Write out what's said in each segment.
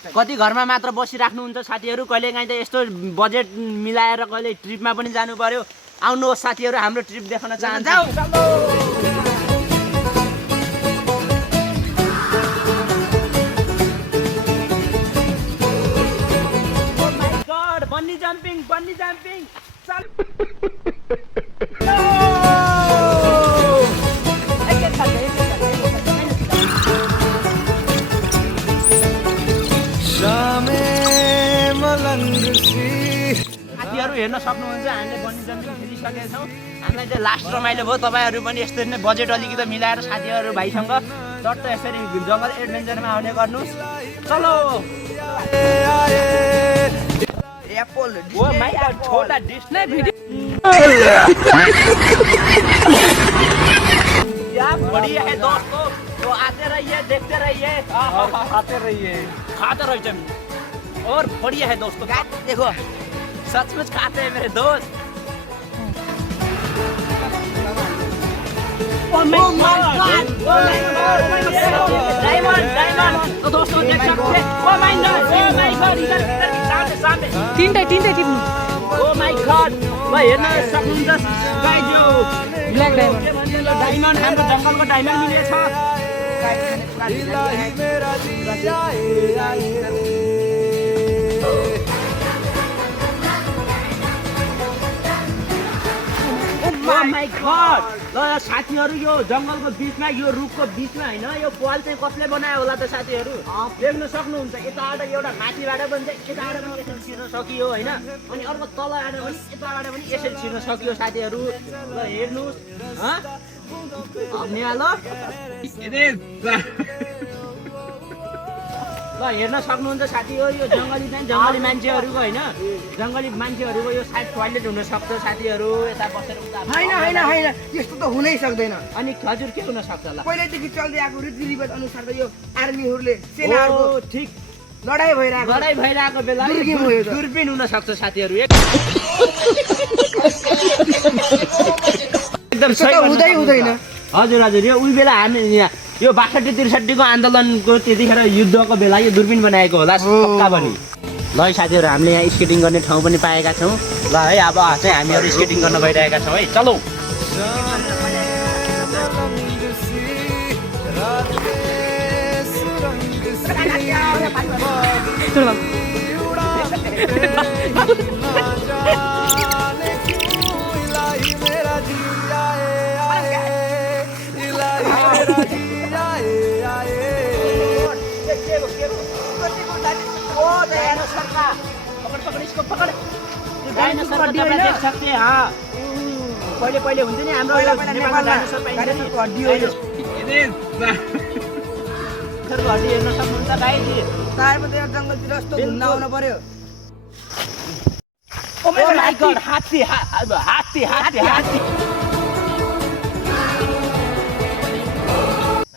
कति घरमा मात्र बसिराख्नुहुन्छ साथीहरू, कहिलेकाहीँ त यस्तो बजेट मिलाएर कहिले ट्रिपमा पनि जानु पर्यो। आउनुहोस् साथीहरू, हाम्रो ट्रिप देखाउन चाहन्छु। बन्नी जम्पिङ चल। साथीहरू हेर्न सक्नुहुन्छ, हामीले बन्नी जम्पिङ खेलिसकेका छौँ। हामीलाई चाहिँ लास्ट रमाइलो भयो। तपाईँहरू पनि यसरी नै बजेट अलिकति मिलाएर साथीहरू भाइसँग चट्ट यसरी जङ्गल एडभेन्चरमा आउने गर्नुहोस्। चलो। एप्पल ओ माय गॉड, छोटा डिस्ने वीडियो। क्या बढ़िया है दोस्तों, तो आते रहिए, देखते रहिए, खाते रहिए। खाते रहिए और बढ़िया है दोस्तों। देखो सचमुच खाते हैं मेरे दोस्त। Oh my God! डायमंड। तो दोस्तों देख सकते हैं। Oh my God! इधर सामने। तीनटा टिप्नु। Oh my God! भाइ हेर्न सक्नुहुन्छ गाइज, यो ब्ल्याक डायमन्ड। डायमन्ड हाम्रो जङ्गलको डायमन्ड मिलेछ। Oh my God! ल साथीहरू, यो जङ्गलको बिचमा, यो रुखको बिचमा होइन, यो पाल चाहिँ कसले बनायो होला त साथीहरू? देख्न सक्नुहुन्छ, यताबाट एउटा माथिबाट पनि चाहिँ यताबाट पनि यसरी छिर्न सकियो होइन, अनि अर्को तलबाट पनि यताबाट पनि यसरी छिर्न सकियो साथीहरू। ल हेर्नुहोस्, ल हेर्न सक्नुहुन्छ साथीहरू, यो जङ्गली चाहिँ जङ्गली मान्छेहरूको होइन, जङ्गली मान्छेहरूको यो साइड टोयलेट हुन सक्छ साथीहरू। यता बसेर होइन यस्तो त हुनै सक्दैन। अनि हजुर के हुन सक्छ ल? पहिल्यैदेखि चल्दै आएको रीतिरिवाज अनुसार त यो आर्मीहरूले सेनाहरूको ठिक लडाइँ भइरहेको बेला दुर्बिन हुन सक्छ साथीहरू। एकदम सही हुँदैन। हजुर, यो उही बेला हामी यो 62-63 को आन्दोलनको त्यतिखेर युद्धको बेला यो दुर्बिन बनाएको होला पक्का पनि। ल साथीहरू, हामीले यहाँ स्केटिङ गर्ने ठाउँ पनि पाएका छौँ। ल है, अब चाहिँ हामीहरू स्केटिङ गर्न गइरहेका छौँ है। चलो। पहिले हुन्थ्यो नि हाम्रो हड्डी हेर्न सक्नुहुन्छ गाइज। जङ्गलतिर यस्तो घुम्न आउनु पर्यो। Oh my God, हात्ती।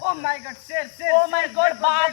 Oh my God, Sher. Oh my God, बाघ।